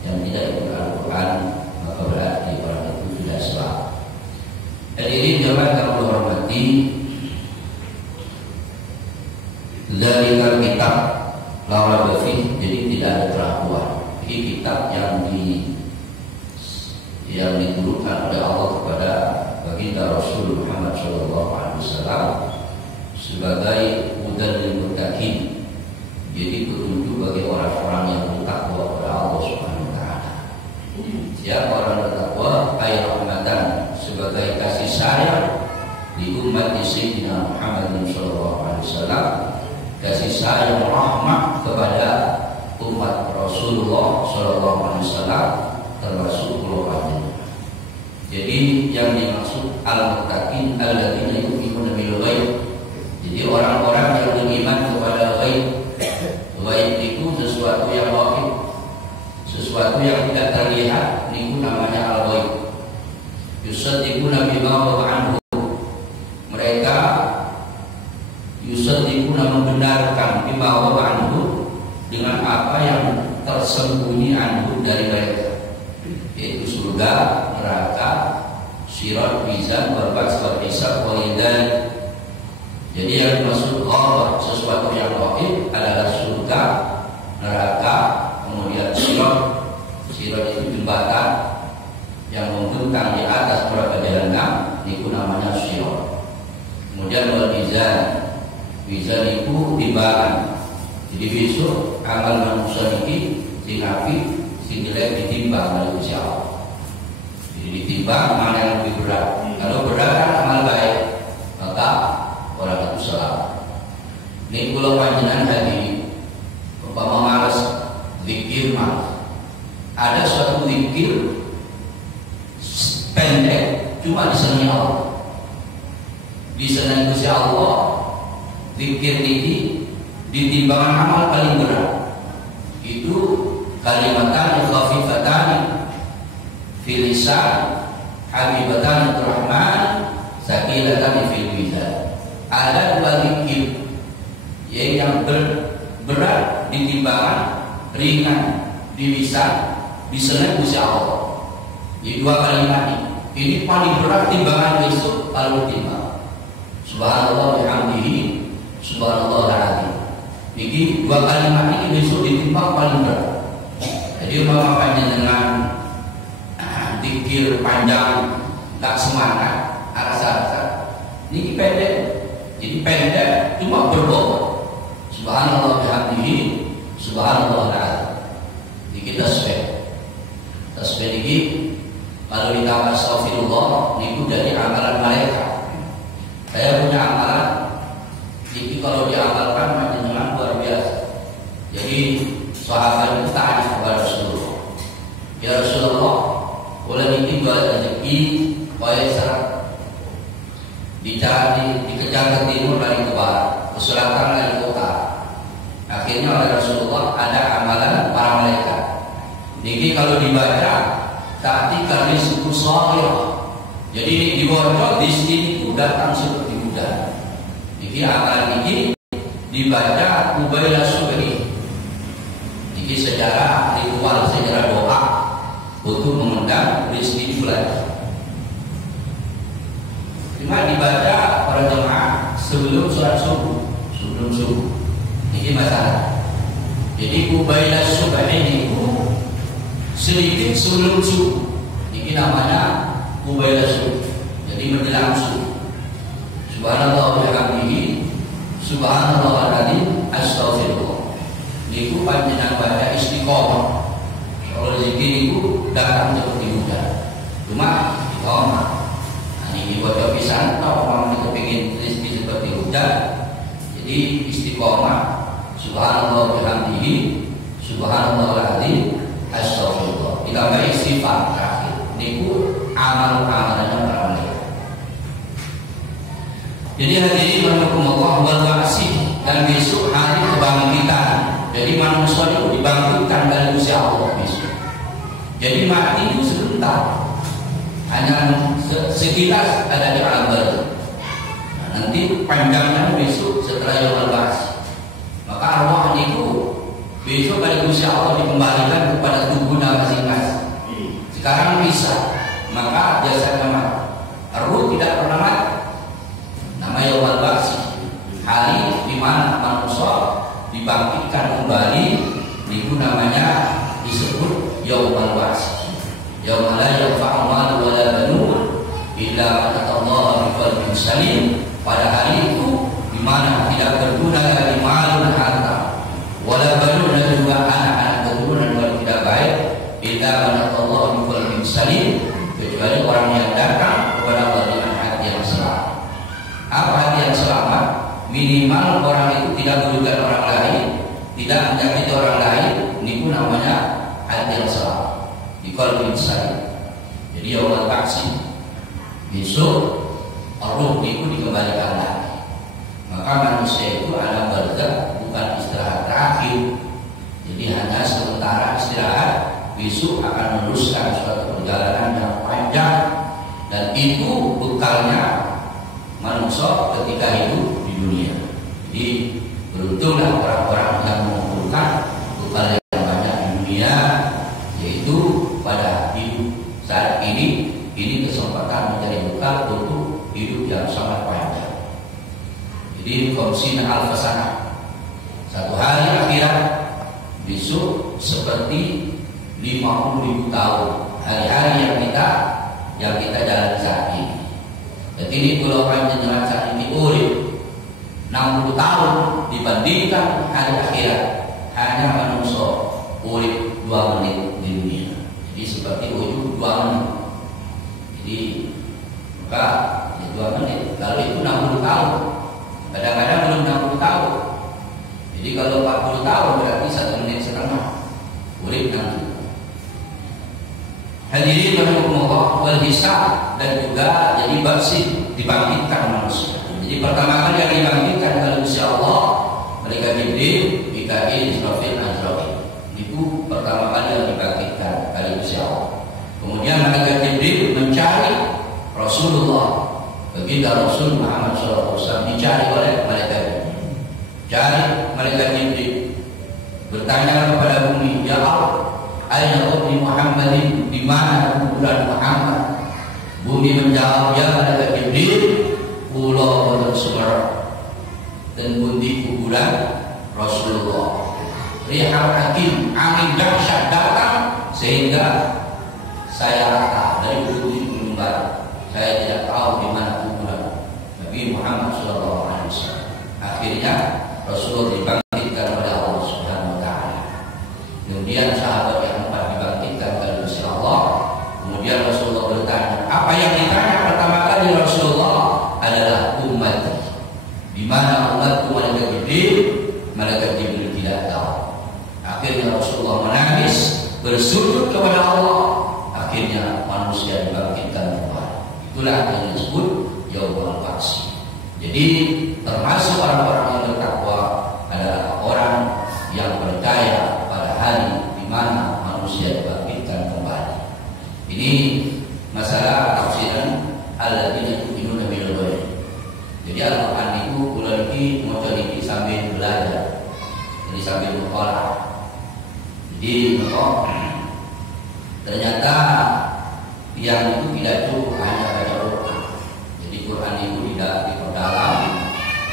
Yang tidak ikut Al-Quran maka berarti orang Hadirin jamaah yang Allah hormati, zalikal kitab la raiba fihi, jadi tidak ada keraguan. Ini kitab yang diturunkan oleh Allah kepada baginda Rasul Muhammad SAW sebagai hudan lil muttaqin, jadi petunjuk bagi orang-orang yang bertakwa kepada Allah Subhanahu wa taala. Siapa orang bertakwa, ay rahmatan, sebagai kasih sayang di umat Sayyidina Muhammad SAW, kasih sayang rahmat kepada umat Rasulullah SAW termasuk golongan. Jadi yang dimaksud al-muttaqin alladzina yu'minuna bil ghaib. Jadi orang-orang yang beriman kepada ghaib. Ghaib itu sesuatu yang gaib, sesuatu yang tidak terlihat, itu namanya al-ghaib. Yusaddiquna bima huwa anhu. Mereka yusaddiquna membenarkan bima huwa anhu dengan apa yang tersembunyi anhu dari mereka, yaitu surga, neraka, sirat, mizan, barzakh, wal hisab, wal idan. Jadi yang dimaksud ghaib, sesuatu yang gaib adalah surga, neraka, kemudian sirat. Sirat itu jembatan yang membentang di atas neraka jahanam, itu namanya sirat. Kemudian wal mizan, mizan itu timbangan. Jadi besok amal manusia ini si nabi, si jelek ditimbang oleh Gusti Allah. Jadi ditimbang mana yang lebih berat. Kalau berat kan amal baik, maka orang itu selamat. Ini kalau panjenengan tadi umpama malas zikir malas. Ada suatu zikir pendek cuma disenangi Allah. Disenangi Gusti Allah, zikir ini ditimbangan amal paling berat. Itu kalimatan khafifatan fil lisan, habibatan rahman, sakilatan fil mizan. Ada dua zikir yang berat di timbangan, ringan di lisan, disenangi Gusti Allah. Ini dua kalimat ini paling berat timbangan besok kalau ditimbang. Subhanallah bihamdihi, subhanallah alazim. Jadi dua kalimat ini besok ditimbang paling berat. Jadi umpama panjenengan zikir panjang tak semangat, rasa-rasa ini pendek. Jadi pendek cuma berbobot. Subhanallah bihamdihi, subhanallah alazim. Jadi kita tasbih ini kalau ditambah astagfirullah itu dari amalan malaikat. Saya punya amalan, jadi kalau diamalkan panjenengan luar biasa. Jadi sahabat itu tanya kepada Rasulullah, ya Rasulullah, boleh ini buat rezeki, boleh syarat. Dikejar ke timur dari ke barat, ke selatan dari ke utara. Akhirnya oleh Rasulullah ada amalan para malaikat. Jadi kalau dibaca, ta'tika rizqu shahir. Jadi dibaca di sini itu datang seperti hujan. Jadi amalan ini dibaca ubaila subhi. Jadi secara ritual, secara doa untuk mengundang rezeki bulan. Cuma dibaca para jemaah sebelum sholat subuh, sebelum subuh. Ini masalah. Jadi ubaila subhi itu sedikit sebelum subuh. Ini namanya ubaila subuh. Jadi menjelang subuh. Subhanallah wa bihamdihi, subhanallah alazim, astaghfirullah. Itu panjenengan baca istiqomah. Kalau zikir itu datang seperti hujan. Cuma istiqomah. Nah, ini baca pisan atau orang itu pengen rezeki seperti hujan. Jadi istiqomah. Subhanallah wa bihamdihi, subhanallah alazim, astaghfirullah. Ditambah istighfar terakhir. Niku amal-amalannya para malaikat. Jadi hadirin rahimakumullah wal ba'si, dan besok hari kebangkitan. Jadi manusia itu dibangkitkan dari Gusti Allah besok. Jadi mati itu sebentar, hanya sekilas ada di alam barzakh. Nah, nanti panjangnya besok setelah yaumul ba'ts. Maka arwah itu besok dari Gusti Allah dikembalikan kepada tubuhnya masing-masing. Sekarang bisa, maka jasanya mati. Ruh tidak pernah mati. Nama Yaumul Ba'ts, hari di mana manusia dibangkitkan kembali, itu namanya disebut Yaumul Ba'ts. Yauma la yanfa'u malun wa la banun illa man atallaha biqalbin salim. Pada hari itu di mana tidak berguna lagi malun harta, wala banun, dan juga anak-anak keturunan yang tidak baik, illa man atallaha biqalbin salim, kecuali orang yang datang kepada Allah dengan hati yang selamat. Apa hati yang selamat? Minimal orang itu tidak merugikan orang lain, tidak menyakiti orang lain. Ini pun namanya hati yang selamat. Di qalbin salim. Jadi Yaumul Ba'ts, besok roh itu dikembalikan lagi. Maka manusia itu alam barzakh, bukan istirahat terakhir. Jadi hanya sementara istirahat, besok akan meneruskan suatu perjalanan yang panjang, dan itu bekalnya manusia ketika hidup di dunia. Jadi beruntunglah orang-orang yang mengumpulkan bekal yang banyak di dunia, yaitu pada hidup saat ini kesempatan menjadi bekal untuk hidup yang sangat panjang. Jadi komsina al-fasana, satu hari akhirat besok seperti 50.000 tahun hari-hari yang kita jalani saat ini. Jadi ini kalau panjenengan saat ini urip 60 tahun dibandingkan hari akhirat, hanya manusia urip 2 menit di dunia. Jadi seperti ujung 2 menit. Jadi maka 2 menit, lalu itu 60 tahun. Kadang-kadang belum 60 tahun. Jadi kalau 40 tahun berarti 1 menit setengah. Urip nanti. Hadirin rahimakumullah, wal hisab, dan juga jadi bersih, dibangkitkan manusia. Jadi pertama kali yang dibangkitkan kalau insyaallah mereka Jibril, Mikail, Israfil, Azrail. Itu pertama kali yang dibangkitkan kali insyaallah. Kemudian malaikat Jibril mencari Rasulullah. Baginda Rasul Muhammad SAW dicari oleh malaikat Jibril. Cari malaikat Jibril, bertanya kepada bumi, ya Allah, aina qabri Muhammadin, di mana kuburan Muhammad? Bumi menjawab, ya malaikat Jibril, pulau boten sumer dan pundi kuburan Rasulullah. Rihal hakim, angin dahsyat datang sehingga saya rata dari bumi mimbar. Saya tidak tahu di mana kuburan Nabi Muhammad SAW. Akhirnya Rasulullah dibangkitkan oleh Allah Subhanahu Wa Taala. Kemudian sahabat yang 4 dibangkitkan oleh Allah. Kemudian Rasulullah bertanya, apa yang ditanya pertama kali Rasulullah adalah umat. Di mana umatku? Malaikat Jibril. Malaikat Jibril tidak tahu. Akhirnya Rasulullah menangis, bersujud kepada Allah. Akhirnya manusia dibangkitkan kembali. Itulah yang disebut Yaumul Ba'ts. Jadi termasuk orang-orang yang bertakwa adalah orang yang percaya pada hari di mana manusia dibangkitkan kembali. Ini masalah tafsiran alladzina yu'minuna bil ghaib. Jadi Al-Qur'an itu kula iki maca iki sambil belajar. Jadi sambil mengolah. Jadi ternyata yang itu tidak cukup hanya baca Quran. Jadi Quran itu tidak diperdalam,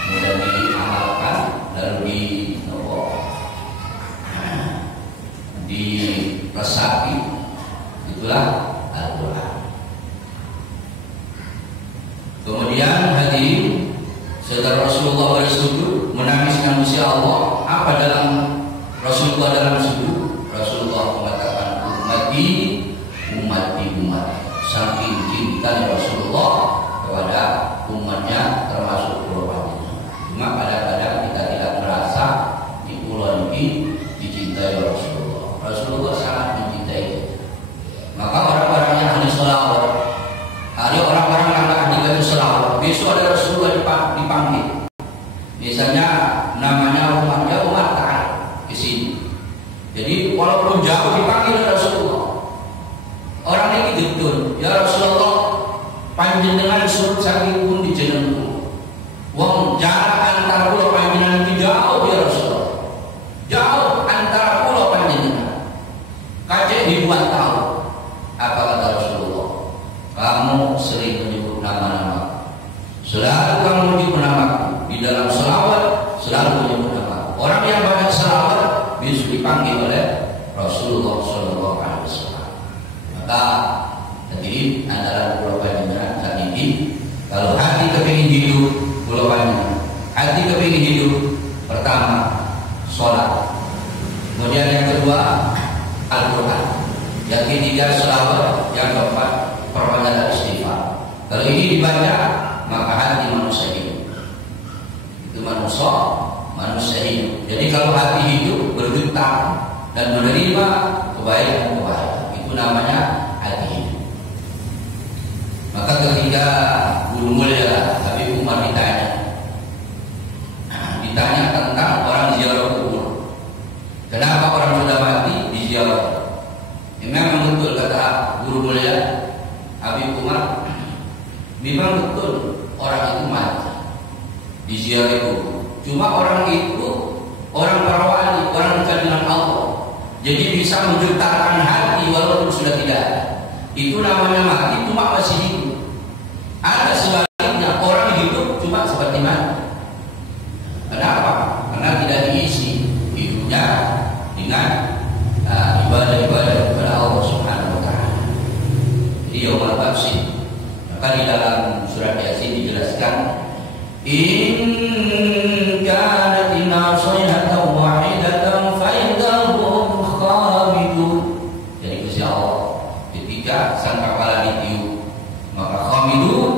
kemudian diamalkan, lalu diresapi. Itulah Al-Quran. Kemudian hadirin, setelah Rasulullah bersujud menangiskan Gusti Allah, apa dalam Rasulullah dalam sujud? Rasulullah mengatakan ummati, saking cinta Rasulullah kepada umatnya termasuk keluarganya. Cuma kadang-kadang kita tidak merasa di pulau ini dicintai Rasulullah. Rasulullah sangat mencintai kita. Maka orang-orang yang ahli sholawat, ada orang-orang yang ahli sholawat, besok ada Rasulullah dipanggil. Misalnya namanya umat taat ke sini. Jadi walaupun jauh dipanggil Rasulullah. Orang ini gitu, ya Rasulullah, panjenengan surut saking pun di jenengku. Wong jarak antara pulau panjenengan itu jauh ya Rasulullah. Jauh antara pulau panjenengan. Kacek ribuan tahun. Apa kata Rasulullah? Kamu sering menyebut nama-nama. Selalu kamu menyebut nama di dalam selawat, selalu menyebut nama. Orang yang banyak selawat bisa dipanggil oleh Rasulullah Shallallahu Alaihi Wasallam. Maka jadi antara pulau-pulau saat ini, kalau hati kepingin hidup, pulau-pulau hati kepingin hidup, pertama sholat, kemudian yang kedua Al-Quran, yang ketiga selawat, yang keempat perbanyak istighfar. Kalau ini dibaca, maka hati manusia hidup. Itu manusia hidup. Jadi kalau hati hidup bergetar dan menerima kebaikan-kebaikan, itu namanya hati hidup. Maka ketika guru mulia Habib Umar ditanya tentang orang ziarah kubur, kenapa orang sudah mati diziarah? Memang betul kata guru mulia Habib Umar, memang betul orang itu mati diziarah kubur. Cuma orang itu orang para wali, orang dekat dengan Allah, jadi bisa menggetarkan hati walaupun sudah tidak ada. Itu namanya mati, cuma masih hidup. Ada sebaliknya, orang hidup cuma seperti mati. Kenapa? Karena tidak diisi hidupnya dengan ibadah-ibadah kepada Allah Subhanahu Wa Taala. Jadi yaumul ba'tsi. Maka di dalam surat Yasin dijelaskan, in kanat nasihatan wahidatan fa idahum khamidun. Jadi Gusti Allah ketika sangkakala ditiup, maka khamidun,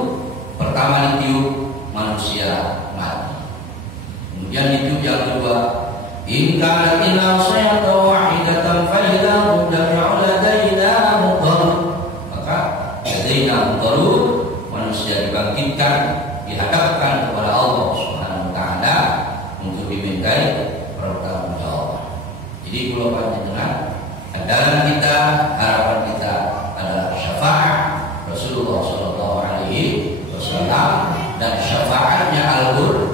pertama ditiup manusia mati. Kemudian ditiup yang kedua, in kanat nasihatan wahidatan fa idahum ladaina mudhar. Maka ladaina mudhar, manusia dibangkitkan, dihadapkan kepada Allah Subhanahu Wa Taala untuk dimintai pertanggungjawaban. Jadi kalau panjenengan andalan kita, harapan kita adalah syafaat Rasulullah Shallallahu Alaihi Wasallam dan syafaatnya Al-Quran.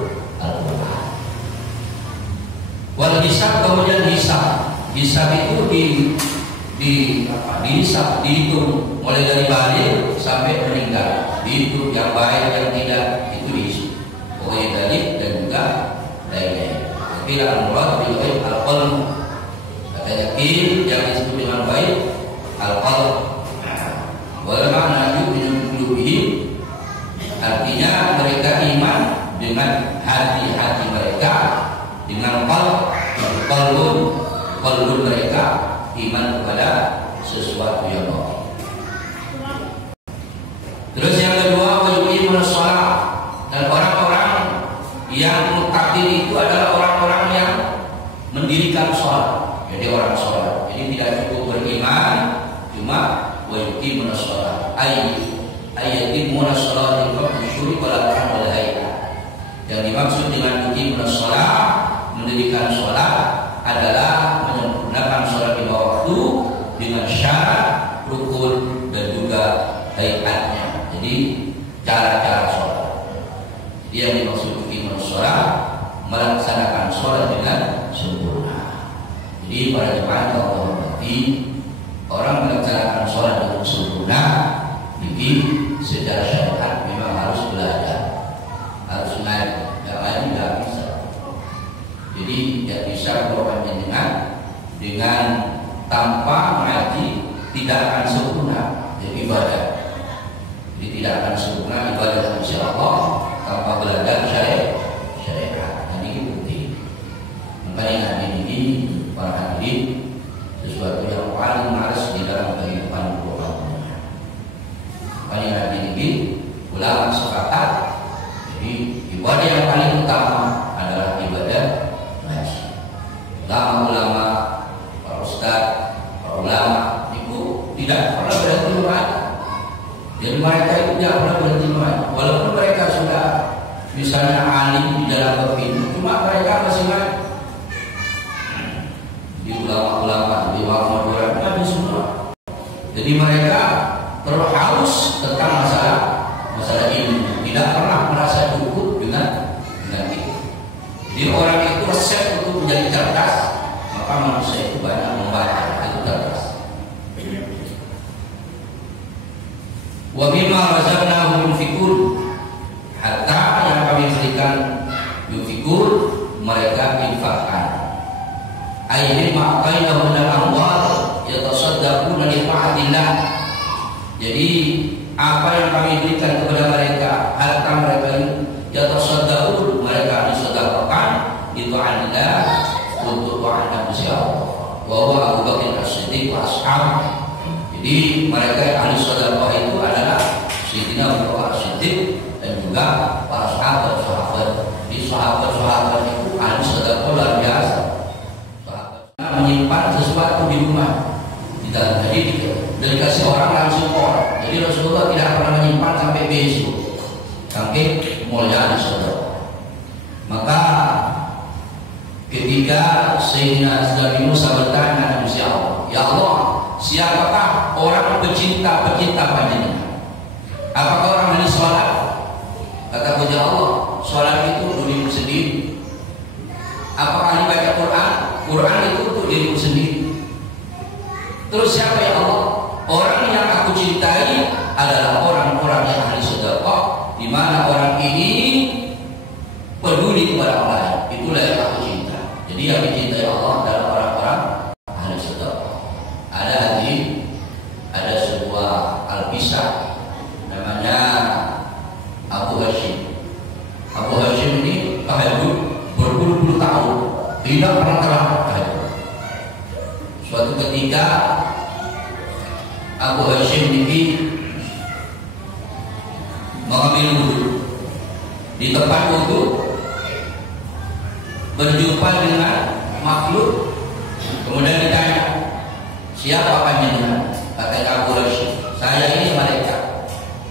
Wal hisab, kemudian hisab. Hisab itu dihisab, dihitung mulai dari balik sampai meninggal, dihitung yang baik yang tidak, itu dihisab. Pokoknya dari dan juga lain-lain. Tapi al-murad bil ghaib al-qalb. Kata yakin yang disebut dengan baik al-qalb. Wal ma'na yu'minu bihi, artinya mereka iman dengan hati-hati mereka, dengan qalbun mereka iman kepada sesuatu yang baik. Terus yang kedua, yuqimun shalah, dan orang-orang yang muttaqin itu adalah orang-orang yang mendirikan sholat. Jadi orang sholat. Jadi tidak cukup beriman, cuma yuqimun shalah. Ayatimuna shalah di syuri wal arham wal hayat. Yang dimaksud dengan yuqimun shalah, mendirikan sholat, adalah menyempurnakan sholat lima waktu dengan syarat, rukun, dan juga hayatnya. Jadi cara-cara sholat. Jadi yang dimaksud iman sholat, melaksanakan sholat dengan sempurna. Jadi para jemaah Allah hormati, orang melaksanakan sholat dengan sempurna, ini secara syariat memang harus belajar, harus ngaji. Yang lain tidak bisa. Jadi tidak bisa berhubungan dengan tanpa mengaji tidak akan sempurna ibadah. Jadi tidak akan sempurna ibadah insya Allah tanpa belajar syariat. Dan ini penting. Makanya ngaji ini para hadirin sesuatu yang paling harus di dalam kehidupan beragama. Makanya ngaji ini ulama sepakat. Jadi ibadah yang paling utama adalah ibadah ngaji. Ulama-ulama, para ustaz, para ulama itu tidak pernah berhenti mengaji. Jadi mereka itu tidak pernah berhenti mengaji. Walaupun mereka sudah misalnya alim di dalam berbeda, cuma mereka masih ngaji. Di ulama-ulama di Muhammad ngaji semua. Jadi mereka terhaus tentang masalah ilmu, tidak pernah merasa cukup dengan itu. Jadi orang itu resep untuk menjadi cerdas, maka manusia itu banyak membaca, itu cerdas. Wa bima razaqnahum yunfiqun. yufikun, harta yang kami berikan yufikun, mereka infakkan. Ayyim ma'tainahum minal amwal yatasaddaquna li ta'atillah. Jadi apa yang kami berikan kepada mereka, harta mereka yatasaddaqun, mereka disedekahkan di ta'atillah, untuk ta'atillah Allah. Wa huwa Abu Bakar As-Siddiq wa ashab. Jadi mereka ahli sedekah itu adalah Sayyidina Abu Bakar As-Siddiq dan juga para sahabat-sahabat. Di sahabat-sahabat itu ahli sedekah luar biasa. Menyimpan sesuatu di rumah, jadi dikasih orang langsung orang. Jadi Rasulullah tidak pernah menyimpan sampai besok, sampai mulia saudara. Maka ketika Sayyidina Nabi Musa bertanya kepada Allah, ya Allah, siapakah orang pecinta panjenengan? Apakah orang ahli sholat? Kata puja Allah, sholat itu untuk dirimu sendiri. Apakah ahli baca Quran? Quran itu untuk dirimu sendiri. Terus siapa ya Allah? Orang yang aku cintai adalah orang-orang yang ahli sedekah, di mana orang ini peduli kepada orang lain. Itulah yang aku cinta. Jadi yang dicintai Allah adalah orang-orang ahli sedekah. Ada sebuah Al-Qisah namanya Abu Hashim. Abu Hashim ini tahajud berpuluh-puluh tahun, tidak pernah terlambat. Suatu ketika Abu Hashim ini mengambil wudhu. Di tempat wudhu berjumpa dengan makhluk, kemudian ditanya, siapa panjenengan? Kata Abu Hashim, saya ini malaikat.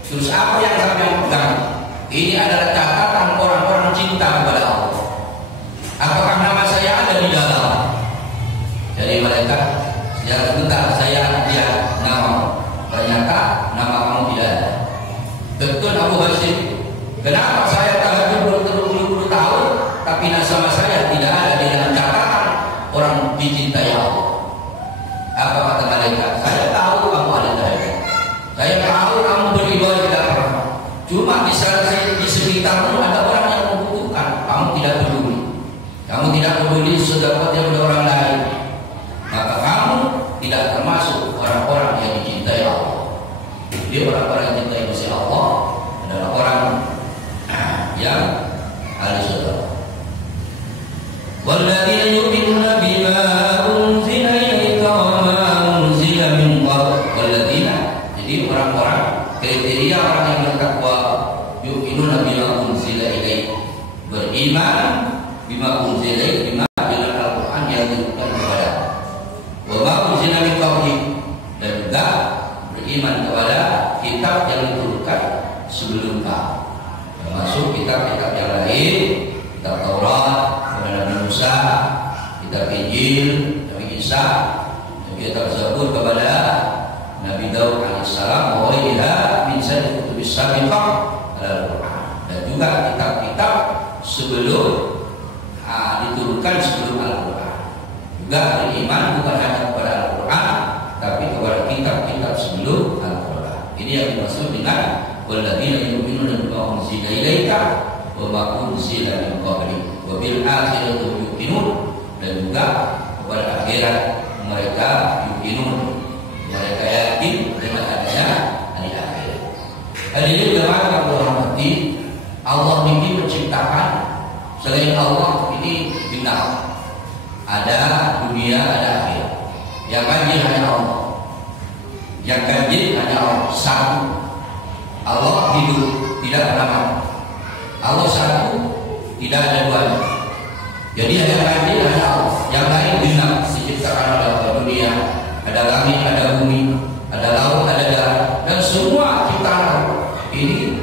Terus apa yang kalian pegang? Ini adalah catatan orang-orang cinta kepada Allah. Apakah nama saya ada di dalam? Jadi malaikat, ya sebentar, saya lihat nama. Ternyata nama kamu tidak ada. Betul Abu Hashim, kenapa saya tahajud berpuluh-puluh tahun tapi nama saya tidak ada di dalam catatan orang dicintai Allah? Apa kata malaikat? Saya tahu kamu ada tahajud. Saya tahu kamu beribadah tidak pernah. Cuma di sekitarmu ada orang yang membutuhkan. Kamu tidak peduli. Kamu tidak peduli sedekah kepada orang lain. Maka kamu tidak termasuk orang-orang yang dicintai Allah. Jadi orang-orang yang dicintai oleh Allah adalah orang yang ahli sedekah. Walladzina yu'minuna bima unzila ilaika wa ma unzila min qabl. Walladzina, jadi orang-orang, kriteria orang yang bertakwa, yu'minuna bima unzila ilaika, beriman bima unzila ilaika, dengan Al-Qur'an yang diturunkan kepada wa ma unzila min qabl, dan juga beriman kepada kitab yang diturunkan sebelum kamu, termasuk kitab-kitab yang lain, kitab Taurat, Nabi Musa, kitab Injil, Nabi Isa, kitab Zabur kepada Nabi Daud alaihissalam, wa ila min sa'il kutubis sabiqah al-Qur'an, dan juga kitab-kitab sebelum diturunkan sebelum Al-Qur'an. Juga beriman bukan hanya kepada Al-Qur'an, tapi kepada kitab-kitab sebelum Al-Qur'an. Ini yang dimaksud dengan walladzina yu'minuna bima unzila ilaika wa ma unzila min qablik wa bil akhirati yuqinun, dan juga kepada akhirat mereka yuqinun, mereka yakin dengan adanya hari akhirat. Hadirin jemaah yang dirahmati Allah, ini menciptakan selain Allah ini bintang. Ada dunia, ada akhirat. Yang ganjil hanya Allah. Yang ganjil hanya Allah. Satu. Allah hidup, tidak pernah mati. Allah satu, tidak ada duanya. Jadi yang ganjil hanya Allah. Yang lain genap diciptakan oleh dunia. Ada langit, ada bumi, ada laut, ada darat, dan semua ciptaan Allah ini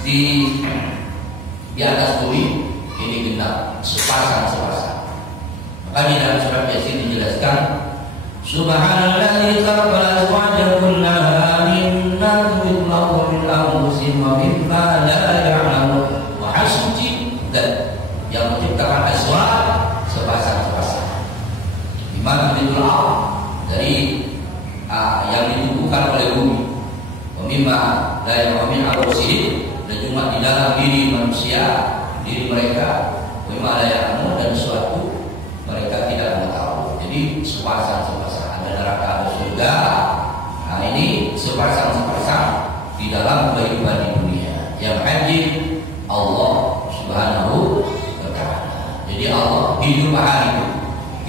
di atas bumi ini genap sepasang. Maka di dalam surat Yasin dijelaskan, Subhanalladzi khalaqal azwaja kullaha mimma tukhrijul min anfusihim wa mimma la ya'lamun, wa hasbuki, dan yang menciptakan azwaj sepasang. Mimma tukhrijul dari yang ditumbuhkan oleh bumi, wa mimma la ya'lamun anfusihim, manusia diri mereka wilayahmu dan suatu mereka tidak mengetahui. Jadi sepasang-sepasang ada neraka ada surga. Nah ini sepasang-sepasang di dalam kehidupan di dunia. Yang hadir Allah Subhanahu wa Ta'ala. Jadi Allah hidup hari itu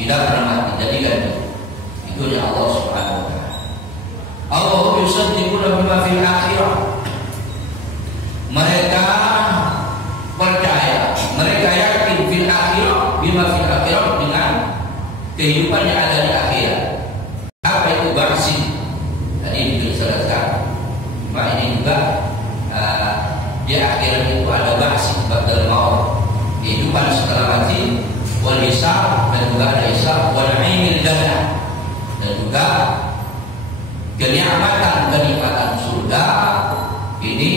tidak pernah mati. Jadi ganti. Itu yang Allah Subhanahu wa Ta'ala. Allah yusaddiquna bima fil akhirah. Mereka percaya, mereka yakin fil akhirah, bima fil akhirah, dengan kehidupan yang ada di akhirat. Apa itu ba'si? Tadi dijelaskan. Maka ini juga di akhirat itu ada ba'si, ba'dal maut, kehidupan setelah mati, wal hisab, dan juga ada hisab, wal na'imil jannah, dan juga kenikmatan surga. Ini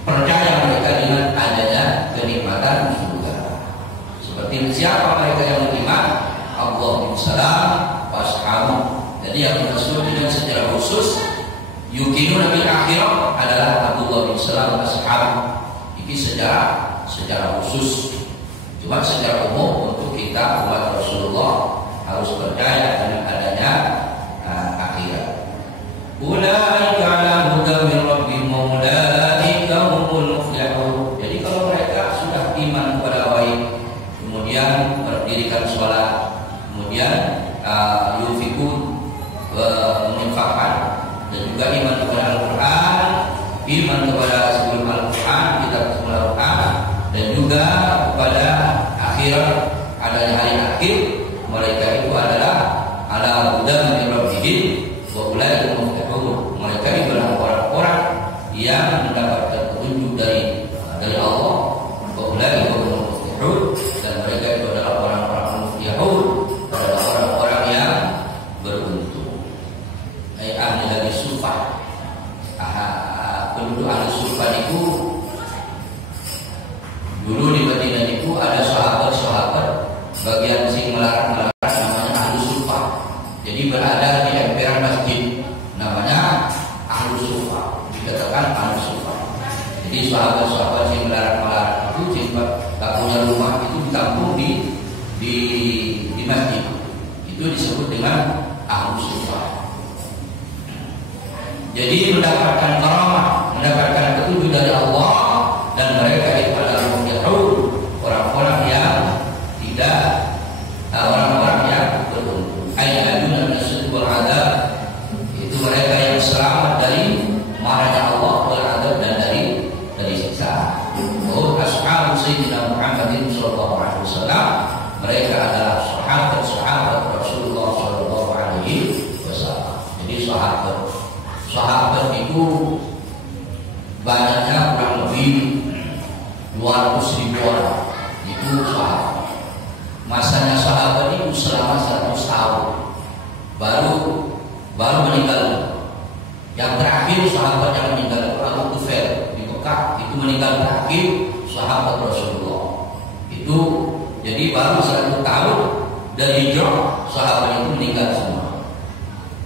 percaya mereka dengan adanya kenikmatan surga. Seperti siapa mereka yang beriman? Allah bin Salam washabu. Jadi yang disebut dengan secara khusus yuqinuna bil akhirah adalah Abdullah bin Salam washabu. Ini secara khusus. Cuma secara umum untuk kita umat Rasulullah harus percaya dengan adanya akhirat. Ulaika ala hudan min rabbihim wa ulaika humul muflihun. Jadi kalau mereka sudah iman kepada wahid, kemudian berdirikan sholat, kemudian yufikun menginfakkan, dan juga iman kepada Al-Quran, iman kepada sebelum Al-Quran, kitab sebelum Al-Quran, dan juga kepada akhirat, adanya hari akhir, mereka itu adalah ala hudan min rabbihim wa ulaika humul muflihun. Mereka adalah orang-orang yang mendapatkan petunjuk dari Allah, wa ulaika humul muflihun, dan mereka itu adalah orang-orang muflihun, adalah orang-orang yang beruntung. Ahli dari sufah, penduduk ahli sufah itu dulu di Madinah itu ada sahabat-sahabat bagian sing melarang namanya ahli sufah. Jadi berada di emperan masjid namanya ahli sufah, dikatakan ahli sufah. Jadi sahabat-sahabat yang melarang itu jika tak punya rumah itu ditampung di masjid. Itu disebut dengan ahli sufah. Jadi mendapatkan karamah, mendapatkan petunjuk dari Allah, dan mereka itu adalah muflihun, orang-orang yang tidak orang-orang yang beruntung. Ayyaduna nasud wal adab, itu mereka yang selamat dari marahnya Allah wal adab, dan dari siksa. Oh ashabu sayyidina Muhammadin sallallahu alaihi wasallam, mereka adalah sahabat Rasulullah sallallahu alaihi wasallam. Jadi sahabat itu banyaknya kurang lebih 200.000 orang. Itu sahabat. Masanya sahabat itu selama 100 tahun baru meninggal. Yang terakhir sahabat yang meninggal itu Abu Tufail di Mekah, itu meninggal terakhir sahabat Rasulullah. Itu jadi baru 1 tahun dari hijrah sahabat itu meninggal semua.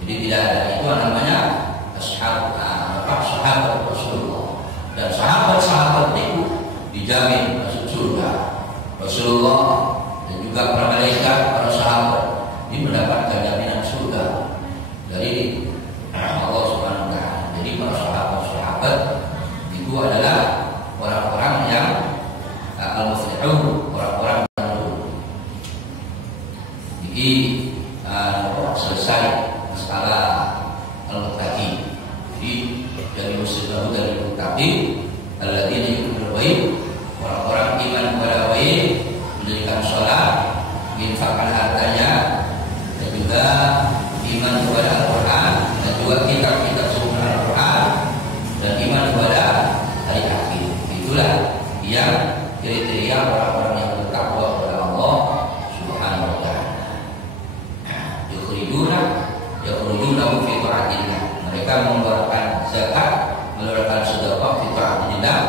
Jadi tidak ada, itu namanya sahabat Rasulullah. Dan sahabat-sahabat itu dijamin masuk surga. Rasulullah dan juga para malaikat, para sahabat ini mendapatkan jaminan surga dari Allah Subhanahu wa Ta'ala. Jadi para sahabat itu adalah orang-orang yang al-muflihun, orang-orang yang beruntung. Jadi selesai masalah al-muttaqin. Jadi dari muslimin dari muttaqin alladzina yu'minuna bil-ghaib, orang-orang iman kepada ghaib, mendirikan sholat, menginfakkan hartanya, dan juga iman kepada Al-Quran, dan juga kitab-kitab sebelum Al-Quran, dan iman kepada hari akhir. Itulah yang kriteria orang-orang yang bertakwa kepada Allah Subhanahu wa Ta'ala. Yukhrujuna fi ta'atillah. Mereka mengeluarkan zakat, mengeluarkan sedekah fi ta'atillah,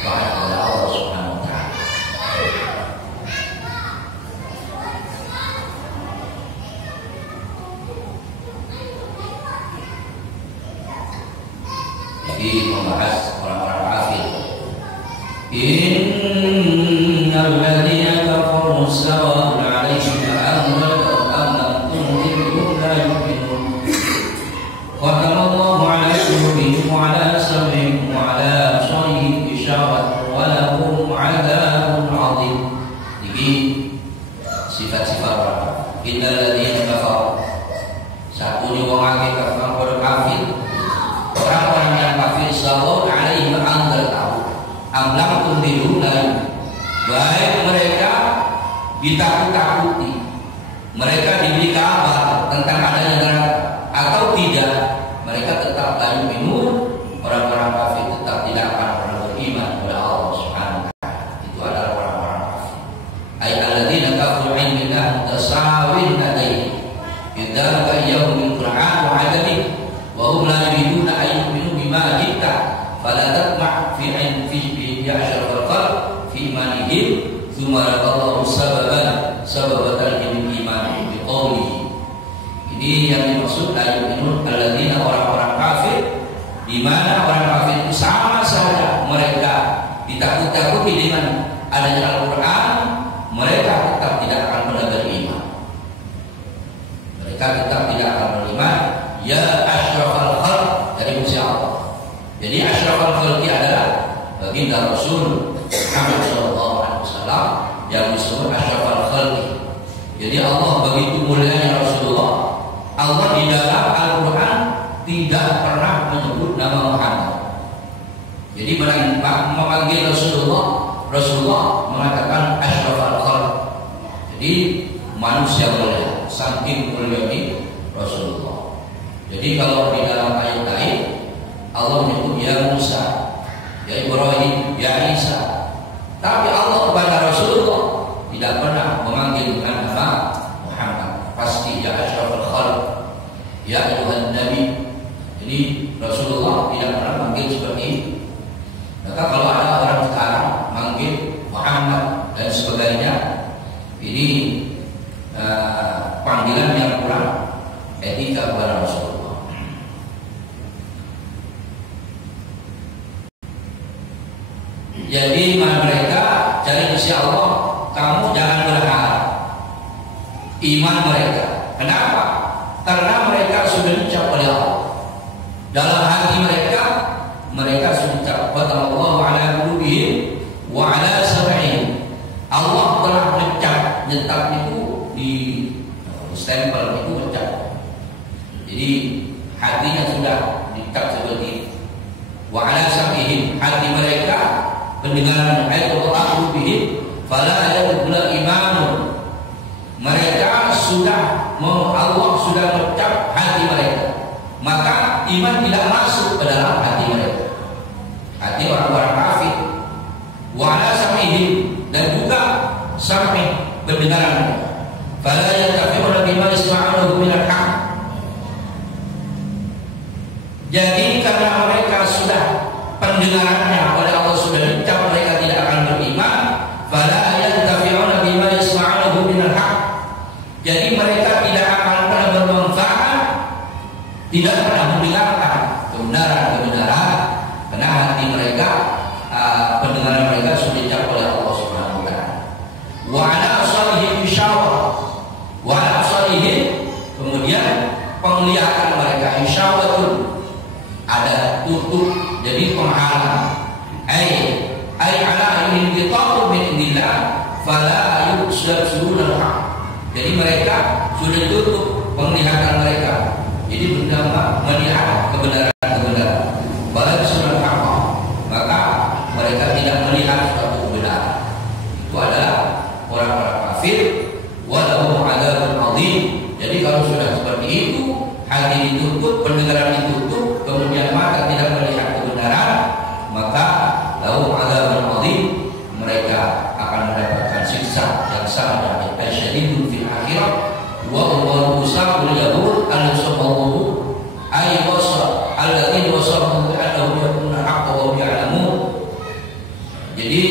taat kepada Allah Subhanahu wa Ta'ala. Jadi membahas orang-orang kafir. innal ladzina kafaru sawa'un 'alaihim a'anzartahum am lam tunzirhum la yu'minun. Khatama Allahu 'ala qulubihim wa 'ala sam'ihim wa 'ala absarihim ghishawatun wa lahum 'adzabun 'adzim. Ini sifat-sifat orang. Innal ladzina kafaru, satu ni wong akeh kafir, orang-orang yang kafir sawa'un 'alaihim a'anzartahum am lam tunzirhum la yu'minun. Baik mereka ditakut-takuti, mereka diberi kabar tentang adanya neraka atau tidak, mereka tetap la yu'minun. Orang-orang kafir tetap tidak akan pernah beriman kepada Allah Subhanahu wa taala. Itu adalah orang-orang kafir. Ay alladzina kafaru minna tasawin nadai idza kayyahu min Qur'an wa 'adami wa hum la yuriduna ay yu'minu bima jitta fala tatma' fi 'in fi ya'shar qalb fi imanihim thumma radallahu sababatan iman bi qawlihi. Ini yang dimaksud la yu'minun alladzina, orang-orang kafir, di mana orang kafir itu sama saja mereka ditakut-takuti dengan adanya Al-Qur'an, mereka tetap tidak akan pernah beriman. Mereka tetap tidak akan beriman. Ya asyrafal khalq, dari usia Allah. Jadi asyrafal khalqi adalah baginda Rasul Muhammad sallallahu alaihi wasallam yang disebut asyrafal khalqi. Jadi Allah begitu mulianya Rasulullah. Allah di dalam Al-Qur'an tidak pernah menyebut nama Muhammad. Jadi memanggil Rasulullah mengatakan asyrafal khalq. Jadi manusia mulia, saking mulianya Rasulullah. Jadi kalau di dalam ayat lain Allah menyebut ya Musa, ya Ibrahim, ya Isa. Tapi Allah kepada Rasulullah tidak pernah memanggil dengan nama Muhammad. Pasti ya asyrafal khalq, ya ayuhan nabi. Jadi Rasulullah tidak pernah manggil seperti itu. Maka kalau ada orang sekarang manggil Muhammad dan sebagainya, ini panggilan yang kurang etika kepada Rasulullah. Jadi mereka dari sisi Allah, kamu jangan berharap iman mereka. Kenapa? Karena mereka sudah dicap oleh Allah. Dalam hati mereka sudah dicap. Allahu ala qulubihim wa ala sam'ihim. Allah telah menyetak itu di stempel itu mencat. Jadi hatinya sudah dicap seperti itu. Wa ala sam'ihim, hati mereka pendengaran ayat Allah bihim fala yadkhulul iman. Mereka sudah Allah sudah mencap hati mereka, maka iman tidak masuk ke dalam hati mereka, hati orang-orang kafir. Wa ala sam'ihim, dan juga sam'i pendengaran mereka. Fala yatafi'una bima yasma'uhu min al-haq. Jadi karena mereka sudah pendengarannya oleh Allah sudah dicap, mereka tidak akan beriman. Fala yantafi'una bima yasma'uhu min al-haq. Jadi mereka tidak akan pernah bermanfaat, tidak pernah mendengarkan kebenaran, karena hati mereka, pendengaran mereka sudah dicap oleh Allah Subhanahu wa taala. Wa ala absarihim ghishawah. Wa ala absarihim, kemudian penglihatan mereka isyawatun, ada tutup, jadi penghalang. Ai ala inqita'u min indillah fala yubsiruna al-haq. Jadi mereka sudah tutup penglihatan mereka, jadi bernama melihat kebenaran. Fala yubsiruna al-haq, maka mereka tidak melihat suatu kebenaran. Itu adalah orang-orang kafir. Wa lahum 'adzabun 'adzim. Jadi kalau sudah seperti itu, hati ditutup, pendengaran ditutup, kemudian mata tidak melihat kebenaran, maka lahum 'adzabun 'adzim, mereka akan mendapatkan siksa yang sangat syadidun fil akhirah. Wa huwa usaqul yahud al-sabawuhu ay wasa alladziina wasafu bi annahum yakuna haqqan wa ya'lamun. Jadi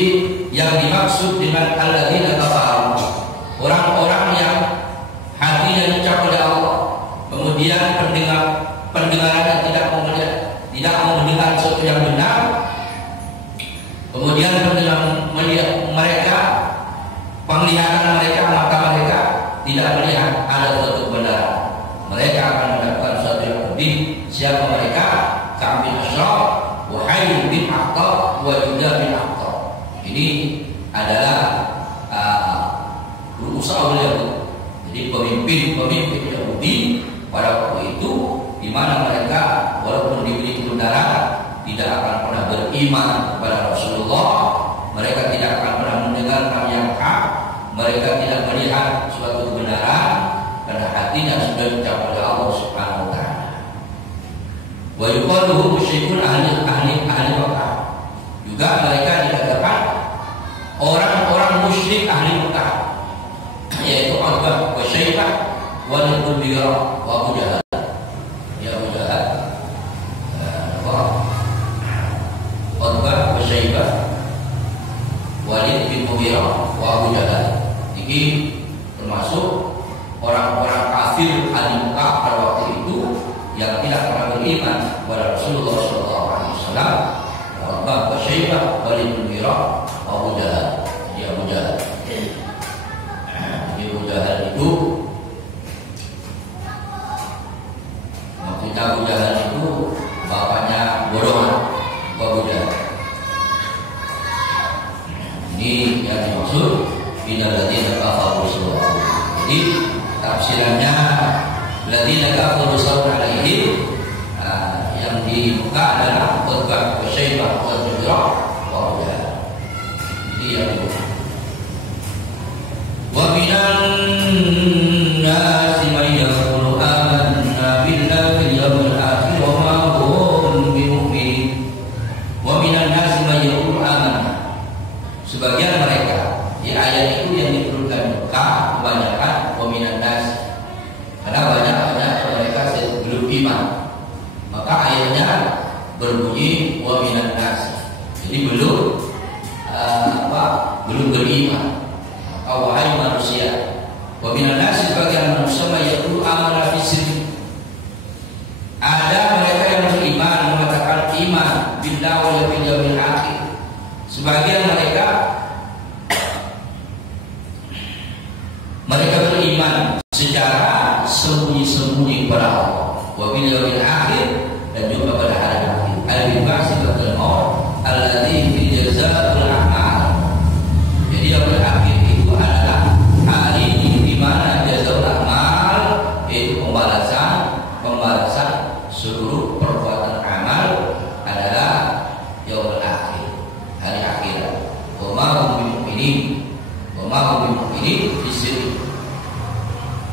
yang dimaksud dengan alladzina kafaru, orang-orang yang hatinya dicap oleh Allah, kemudian pendengarannya tidak mau mendengar sesuatu yang benar, kemudian melihat Ru'usa Yahudi. Jadi pemimpin Yahudi pada waktu itu, di mana mereka walaupun diberi kebenaran tidak akan pernah beriman kepada Rasulullah, mereka tidak akan pernah mendengarkan yang hak, mereka tidak melihat suatu kebenaran karena hatinya sudah dicapai oleh Allah Subhanahu wa taala. Wa yuqalu musyrikun ahli Mekah. Juga mereka dikatakan orang-orang musyrik ahli Mekah, yaitu Utbah wa Syaibah wa Mughirah wa Abu Jahal. Ya Abu Jahal, Utbah wa Syaibah, Walid bin Mughirah wa Abu Jahal. Ini termasuk orang-orang kafir ahli Mekah pada waktu itu yang tidak pernah beriman kepada Rasulullah SAW. Utbah wa Syaibah, Walid bin Mughirah, Abu Jahal. Jadi Abu Jahal. Jadi Abu Jahal itu, maksudnya Abu Jahal itu bapaknya bodoh, Abu Jahal. Ini yang dimaksud minal ladzina kafaru sawa'un. Jadi tafsirannya ladzina kafaru sawa'un alaihim, yang di Mekah adalah Utbah wa Syaibah wa Mughirah wa Abu Jahal. Jadi yang itu. Wa minan nasi may yaqulu amanna billahi wal yawmil akhir wa ma hum bimu'minin. Wa minan nasi may yaqulu amanna. Sebagian mereka, di ayat itu yang diturunkan Mekah kebanyakan wa minan nasi, karena banyak mereka belum iman. Maka ayatnya berbunyi wa minan nasi. Jadi belum beriman. Maka wahai manusia, wa minan nasi, sebagian manusia yaitu amana fisri. Ada mereka yang beriman, mengatakan iman billah wal yawmil akhir. Sebagian mereka beriman secara sembunyi-sembunyi kepada Allah. Wa bil yawmil akhir, dan juga pada hari akhir. Al-ba'si ba'dal maut alladzi fi jazaa'ul a'mal. Jadi yang berakhir itu adalah hari di mana jazaa'ul a'mal, yaitu pembalasan seluruh perbuatan amal adalah yaumul akhir, hari akhirat. Wa ma hum bimu'minin disini.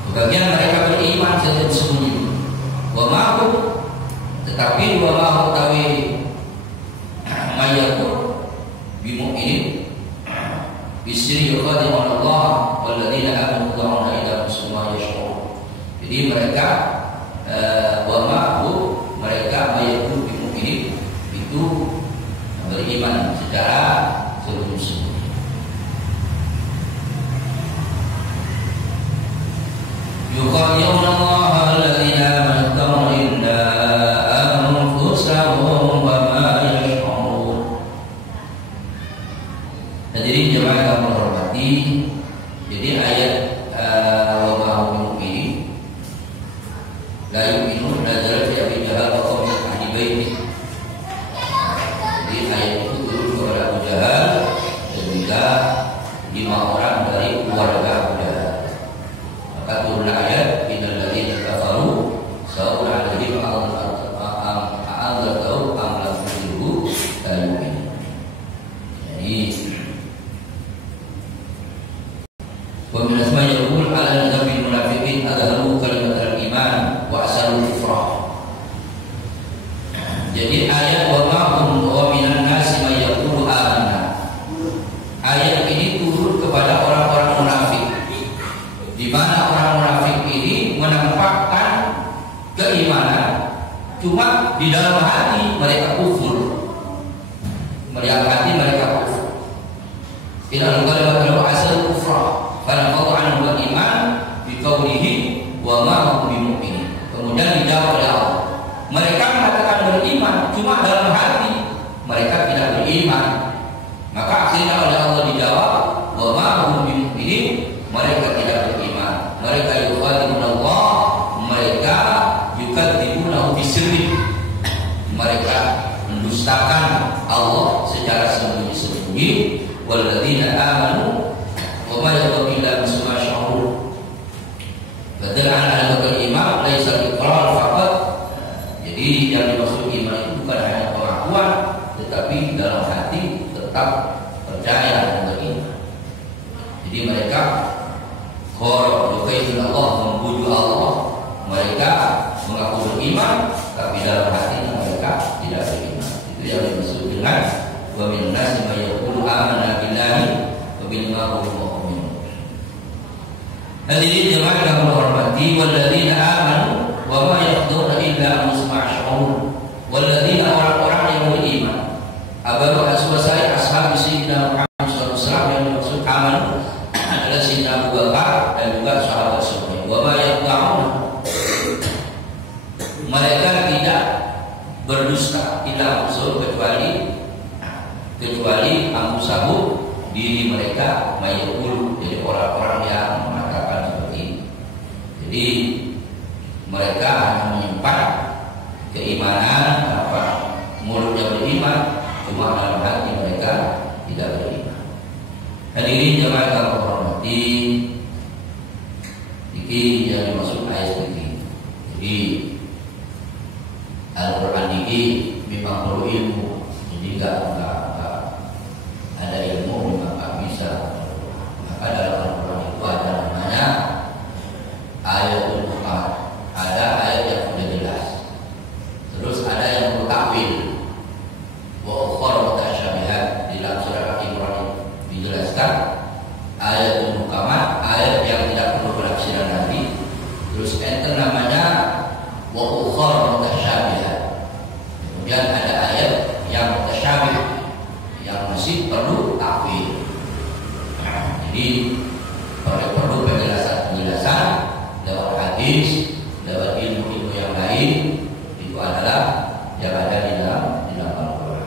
Sebagian mereka beriman secara sembunyi. Wa ma hum, tetapi wa ma hum tawi mayyakun bimu'minin bisri yuqadimun Allah walladzina amanu Allahumma ila muslimah yashkurun. Jadi mereka wa ma hum, mereka mayyakun bimu'minin itu beriman secara sembunyi. Yuqadimun Allah walladzina amanu inna anfusahum wa ma yashkurun. Hadirin jemaah yang menghormati, jadi ayat wa ma hum bimu'minin la yu'minun nazalat fi Abi Jahal wa qawmi ahli baiti. Jadi ayat itu turun kepada Abu Jahal dan juga 5 orang dari keluarga Abu Jahal. Maka turun ayat innal ladzina kafaru sawa'un 'alaihim a'anzartahum am lam tunzirhum la yu'minun. Jadi wa min asma'i yaqul 'ala nabil munafiqin adharu kalimatal iman wa asalu kufra. Jadi ayat wa ma hum wa minan nasi may yaqulu amanna, ayat ini turun kepada orang-orang munafik, di mana orang munafik ini menampakkan keimanan, cuma di dalam hati mereka kufur. Melihat hati mereka kufur. Inal qalba asal kufra, fala qaw'an wal iman bi qawlihi wa ma hum bimu'minin. Kemudian dijawab oleh Allah, mereka mengatakan beriman, cuma dalam hati mereka tidak beriman. Maka akhirnya oleh Allah dijawab wa ma hum bimu'minin, mereka tidak beriman. Mereka yuqadimun Allah, mereka yukadimunahu bisirri, mereka mendustakan Allah secara sembunyi-sembunyi. Walladzina amanu wa ma yaqulu illa bisma sya'uru Sedangkan iman laisa iqrar faqat. Jadi yang dimaksud iman itu bukan hanya pengakuan, tetapi dalam hati tetap percaya dan beriman. Jadi mereka Allah mempuji Allah, mereka mengaku beriman, tapi dalam hatinya mereka tidak beriman. Itu yang dimaksud dengan wa min nasi may yaqulu amanna billahi wa bima mu'minun. Hadirin jemaah yang hormati, walladzina amanu wa ma yakhduna illa musma'syurun. Walladzina, orang-orang yang beriman, abaru aswasai ashab sayyidina Muhammad sallallahu alaihi wasallam, yang dimaksud aman adalah sayyidina Abu Bakar dan juga sahabat semuanya. Wa ma yakhduna, mereka tidak berdusta, tidak usul kecuali Abu Sabu diri mereka mayakul, jadi orang-orang yang mengatakan seperti ini. Jadi mereka hanya menyimpan keimanan, mulutnya beriman, cuma dalam hati mereka tidak beriman. Hadirin jemaah yang hormati, ini yang dimaksud ayat ini. Jadi Al-Quran ini memang perlu ilmu, jadi enggak ada ilmu memang tak bisa. Maka dalam Al-Quran itu ada namanya ayatul muhkamat, ada ayat yang sudah jelas, terus ada yang mutakwil, wa ukhra mutasyabihat. Di dalam surah Al-Imran dijelaskan ayatul muhkamat, ayat yang tidak perlu penafsiran nanti. Terus enter namanya wa ukhra mutasyabihat. Kemudian ada ayat yang mutasyabih, yang masih perlu takwil. Jadi perlu penjelasan lewat hadis, lewat ilmu-ilmu yang lain. Itu adalah yang ada di dalam Al-Quran.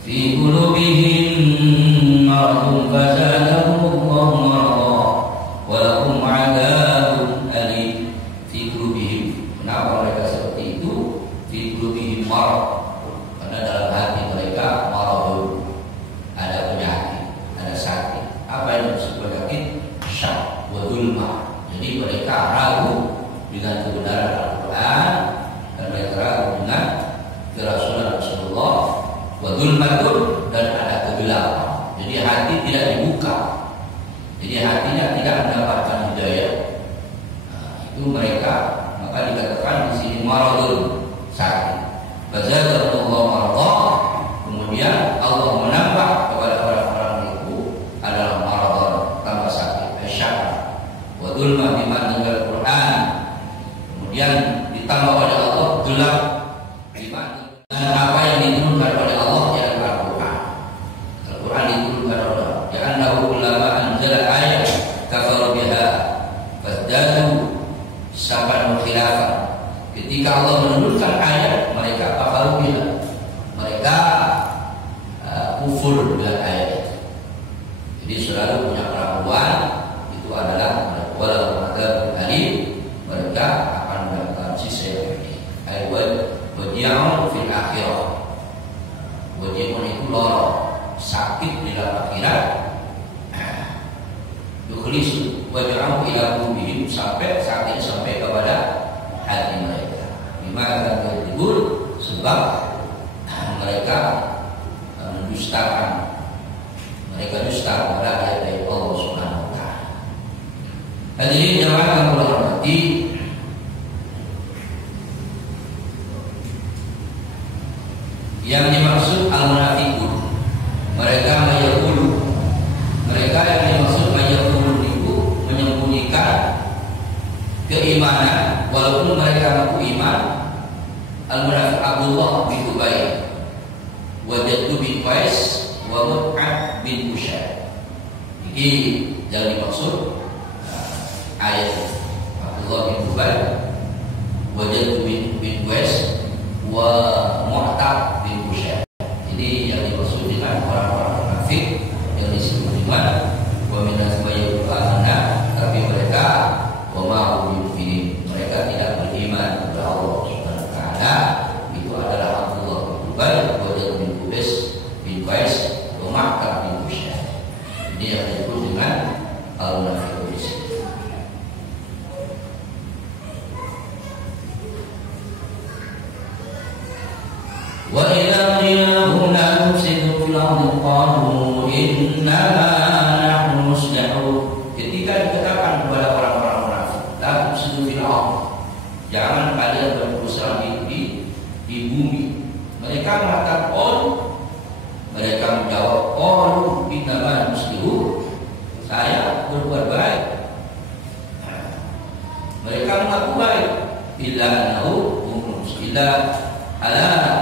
Fi qulubihim maradun fazadahumullahu marada wa lahum 'adzabun alim. Fi qulubihim, kenapa mereka seperti itu? Fi qulubihim marad, karena dalam hati mereka maradun, ada penyakit, ada sakit. Apa yang disebut penyakit? Syak wa zulma. Jadi mereka ragu dengan kebenaran Al-Quran, dan mereka ragu dengan kerasulan Rasulullah. Wadulmatun, dan ada kegelapan. Jadi hati tidak dibuka, jadi hatinya tidak mendapatkan hidayah. Itu mereka, maka dikatakan di sini maradun, sakit. Fazadahumullahu marada, kemudian Allah menambah kepada orang-orang itu adalah maradun, tambah sakit, asyak. Wadulma bima dengan Quran, kemudian ditambah oleh Allah gelap dan apa yang diturunkan oleh Allah yang Al-Quran. Al-Quran diturunkan oleh Allah. Ya annahu ulama anzala ayat kafaru biha fazdadu saban khilafan. Ketika Allah menurunkan ayat, mereka kafaru biha, mereka kufur dengan ayat itu. Jadi selalu punya keraguan, itu adalah walau ada alim, mereka akan mendapatkan sisa yang ini. Wadi'un fil akhirah. Wadi'un itu lorong, sakit di dalam akhirat. Yukhlisu wadi'un ila qulubihim, sampai sakit sampai kepada hati mereka. Bima kadibur, sebab mereka mendustakan, mereka dusta kepada ayat-ayat Allah Subhanahu wa taala. Hadirin jemaah yang berhormati, yang dimaksud al-munafiqun, mereka mayaqulu, mereka yang dimaksud mayaqulu itu menyembunyikan keimanan walaupun mereka mengaku iman. Al-munafiq Abdullah bin Ubay, Wajadu bin Qais, wa Mut'ab bin Ushad. Ini yang dimaksud ayat Abdullah bin Ubay, Wajadu bin Qais, wa Mu'tab bin Ushad. Ini yang dimaksud dengan orang-orang munafik yang disebut dengan Wa idza qila lahum la tufsidu fil ardi qalu innama nahnu muslihun. Ketika dikatakan kepada orang-orang munafik, la tufsidu fil ardi, jangan kalian berusaha di bumi. Mereka mengatakan mereka menjawab innama muslihun, saya berbuat baik. Mereka mengaku baik. Illa annahu humul mufsidun.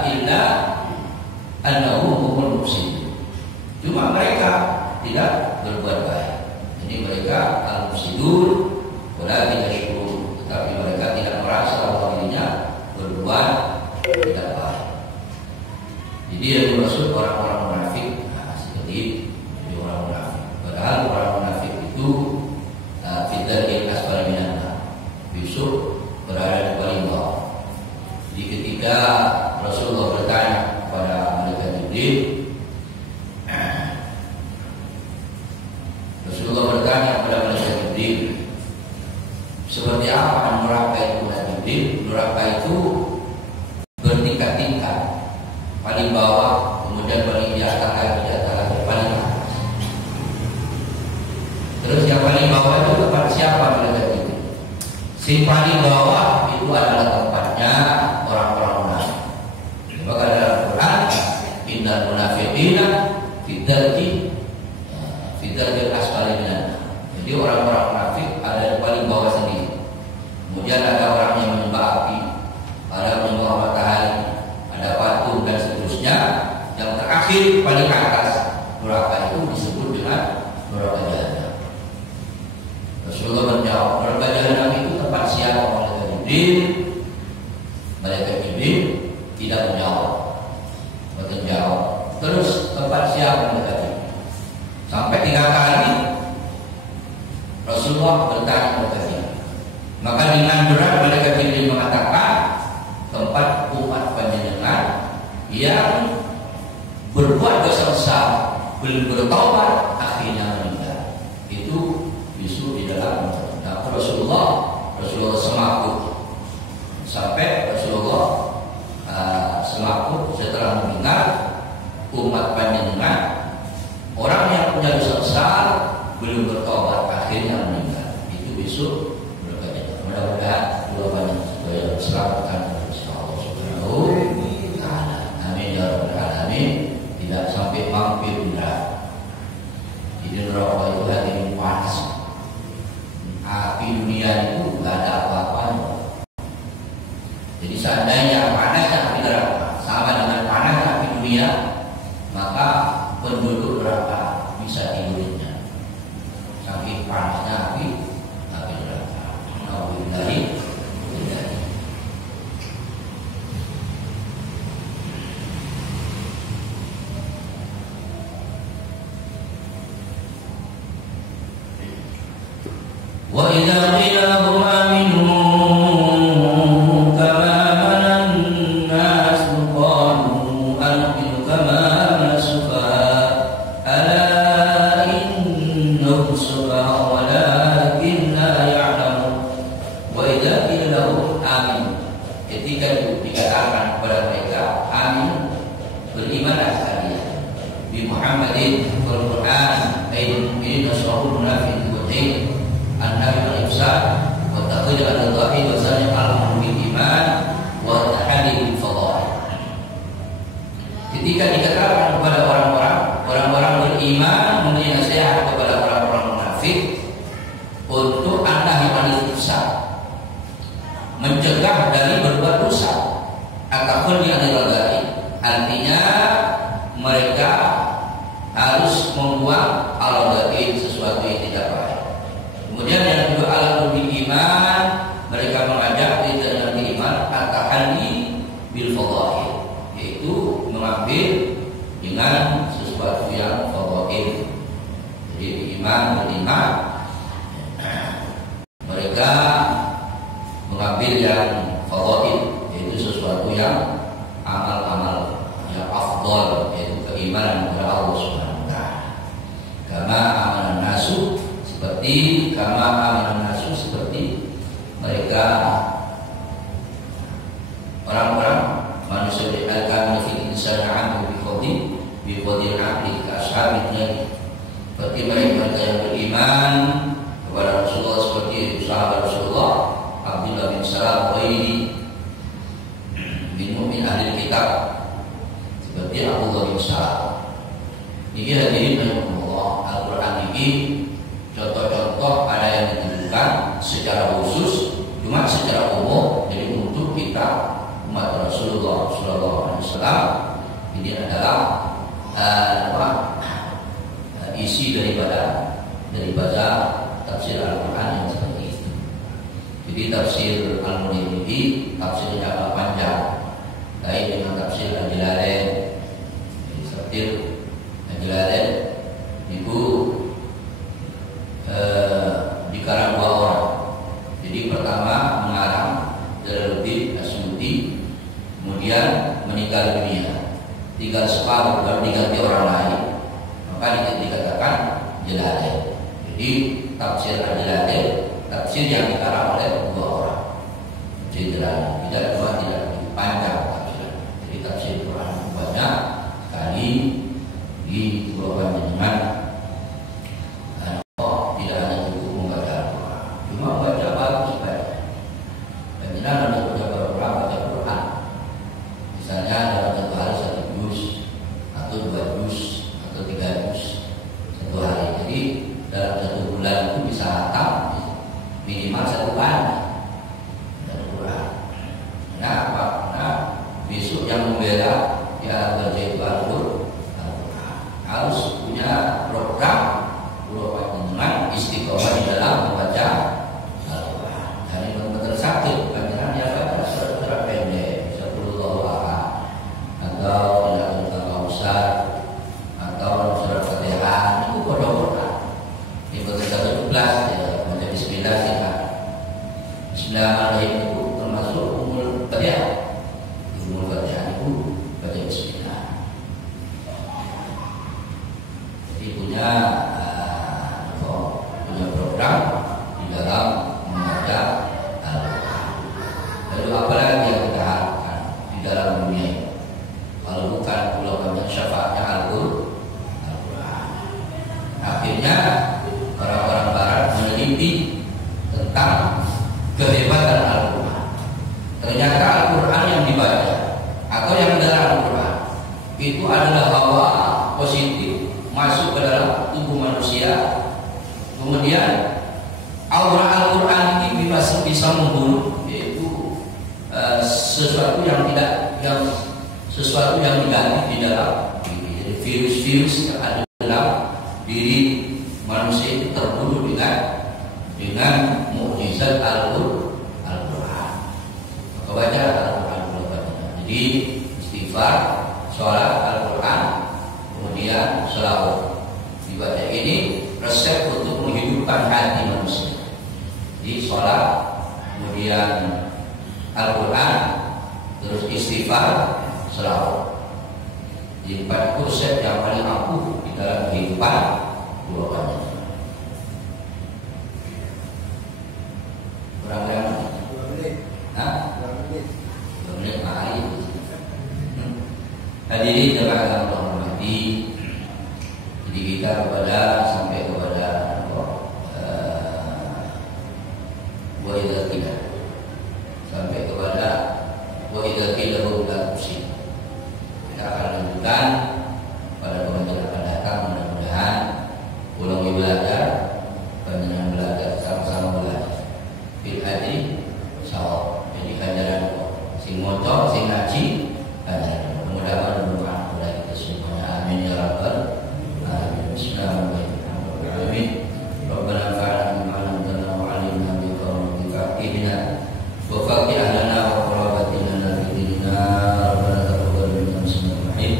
Illa annahu humul mufsidun. Cuma mereka tidak berbuat baik. Jadi mereka al-mufsidun wala yashkurun. Tetapi mereka tidak merasa bahwa dirinya berbuat tidak baik. Jadi yang dimaksud orang-orang munafik, seperti orang munafik. Padahal orang munafik itu fitril asfal minan nar, besok berada di paling bawah. Jadi ketika Rasulullah bertanya kepada malaikat Jibril, Rasulullah bertanya kepada malaikat Jibril, seperti apa neraka itu? Jibril, neraka itu bertingkat-tingkat, paling bawah, kemudian paling di atas lagi, paling atas. Terus yang paling bawah itu tempat siapa? Si paling bawah itu adalah tempatnya orang-orang munafik. Maka dalam Quran, innal munafiqina fi dzarkil asfali minan. Jadi orang-orang munafik ada di paling bawah sendiri. Kemudian ada orang yang menyembah api, ada yang menyembah matahari, ada patung dan seterusnya. Yang terakhir paling atas neraka itu disebut dengan neraka jahanam. Rasulullah menjawab, neraka jahanam itu tempat siapa? Malaikat Jibril tidak menjawab. Terus tempat siapa? Malaikat Jibril. Sampai 3 kali Rasulullah bertanya kepada dia. Maka dengan berat malaikat Jibril mengatakan, tempat umat panjenengan yang berbuat dosa besar, belum bertobat, akhirnya meninggal. Itu bisu di dalam Rasulullah semakut sampai Rasulullah semakut setelah mendengar umat panjenengan orang yang punya dosa besar belum bertobat akhirnya meninggal. Itu besok berkata. Mudah-mudahan jawabannya supaya diselamatkan oleh Allah Subhanahu wa taala. Amin ya rabbal alamin. Tidak sampai mampir neraka. Di neraka itu hadirin panas. Api dunia itu tidak ada apa-apanya. Jadi seandainya panasnya api neraka sama dengan panasnya api dunia, maka penduduk neraka bisa tidurnya. Saking panasnya api neraka. Nauzubillahi. Wa idza qila lahum aminu kama amana an-nas qalu anu'minu kama amana as-sufaha ala innahum sufaha walakin la ya'lamun. Wa idza qila lahum aminu, ketika itu dikatakan kepada mereka, amin, berimanlah kalian bi Muhammadin wal Qur'an ayyin nasrul munafiqin an-nabi al-ifsad wa taqdir al-dhahi wa zani al-amru bil iman wa tahadi bil fadail. Ketika dikatakan kepada orang-orang beriman memberi nasihat kepada orang-orang munafik untuk an-nahi al-ifsad, mencegah dari berbuat dosa, atau al-dhahi, artinya mereka harus membuang al-dhahi, sesuatu yang tidak baik. Kemudian yang kedua, al-amru bil iman, mereka mengajak kita dengan iman, at-tahani bil fadail, yaitu mengambil dengan sesuatu yang fadail. Jadi iman beriman, mereka mengambil yang fadail, yaitu sesuatu yang amal-amal yang afdal, yaitu keimanan kepada Allah Subhanahu wa taala. Kama amanan nasu, seperti kama amanan nasu, seperti mereka orang-orang manusia di al-kamil insana 'anhu bi qadil 'aqli ka ashabnya. Seperti mereka yang beriman kepada Rasulullah seperti sahabat Rasulullah Abdullah bin Salam bin mu'min ahli kitab seperti Abdullah bin Salam. Ini hadirin Allah, Al-Quran ini contoh-contoh ada yang ditujukan secara khusus, cuma secara umum. Jadi untuk kita umat Rasulullah SAW ini adalah isi daripada tafsir Al-Quran yang seperti itu. Jadi tafsir Al-Munir ini tafsirnya agak panjang, kait dengan tafsir Al-Jalalain. Tafsir Al-Jalalain itu dikarang 2 orang. Jadi pertama mengarang Jalaluddin Asyuti, kemudian meninggal dunia, tinggal separuh baru diganti orang lain, maka dikatakan Jalalain. Jadi tafsir Al-Jalalain tafsir yang dikarang oleh 2 orang. Jadi tidak panjang tafsir. Jadi tafsir Quran banyak sekali di Pulau dengan tidak hanya cukup membaca Al-Quran, cuma baca bagus saja. Dan tidak ada baca Quran. Misalnya dalam 1 hari 1 juz atau 2 juz atau 3 juz 1 hari. Jadi dalam 1 bulan itu bisa hatam minimal 1 kali Al-Quran. Kenapa? Karena besok yang membela ya baca itu Al-Quran harus punya program dengan istiqomah di dalam membaca Al-Quran. Dan yang benar sakit bacaan dia baca surat-surat pendek, 10 ayat atau tidak Al-Kausar atau surat Fatihah, itu kodok-kodok. Di baca 17 ya baca Bismillah singkat. Bismillahirrahmanirrahim itu termasuk umul Fatihah. Umul Fatihah itu baca Bismillah. Jadi punya program di dalam membaca Al-Quran. Lalu apa lagi yang kita harapkan di dalam dunia ini? Kalau bukan pulau banyak syafaatnya Al-Quran. Akhirnya orang-orang Barat meneliti tentang kehebatan Al-Quran. Ternyata Al-Quran yang dibaca atau yang dalam Al-Quran itu adalah hawa positif masuk ke dalam tubuh manusia. Kemudian aura Al-Quran ini bisa membunuh, yaitu sesuatu yang diganti di dalam virus-virus yang ada dalam diri manusia itu terbunuh dengan mukjizat Al-Quran. Maka baca Al-Quran. Jadi istighfar, sholat Al-Quran, kemudian selawat. Dibaca ini resep untuk menghidupkan hati manusia. Di sholat, kemudian Al-Quran, terus istighfar, selawat. Jadi 4 resep yang paling ampuh di dalam kehidupan keluarga. Berapa yang? 2 menit. Hah? 2 menit hari. Hadirin jemaah yang Allah hormati. Jadi kita sampai kepada wa idza qila sampai kepada wa idza qila la tusyrik. Kita akan lanjutkan pada pembelajaran akan datang, mudah-mudahan ulangi belajar, panjenengan belajar sama-sama belajar. Fil hadi sawab. Jadi ajaran sing maca sing ngaji ajaran. Mudah-mudahan bermanfaat kepada kita semuanya. Amin ya rabbal alamin. Bismillahirrahmanirrahim. Rabbana fa'alna bima 'allamtana wa 'allimna bi qawlika ihdina wa faqih lana wa qurbatina fi dinina. Rabbana taqabbal minna bismillahirrahmanirrahim.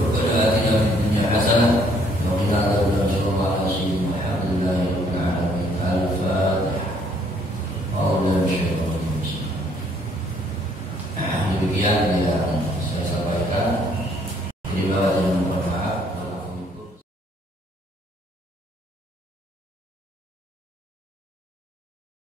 Rabbana atina fid dunya hasanah wa qina adzabannar. Sallallahu alaihi wasallam. Alhamdulillahi rabbil alamin. Al-Fatihah. A'udzu billahi demikian yang saya sampaikan. Jadi bahwa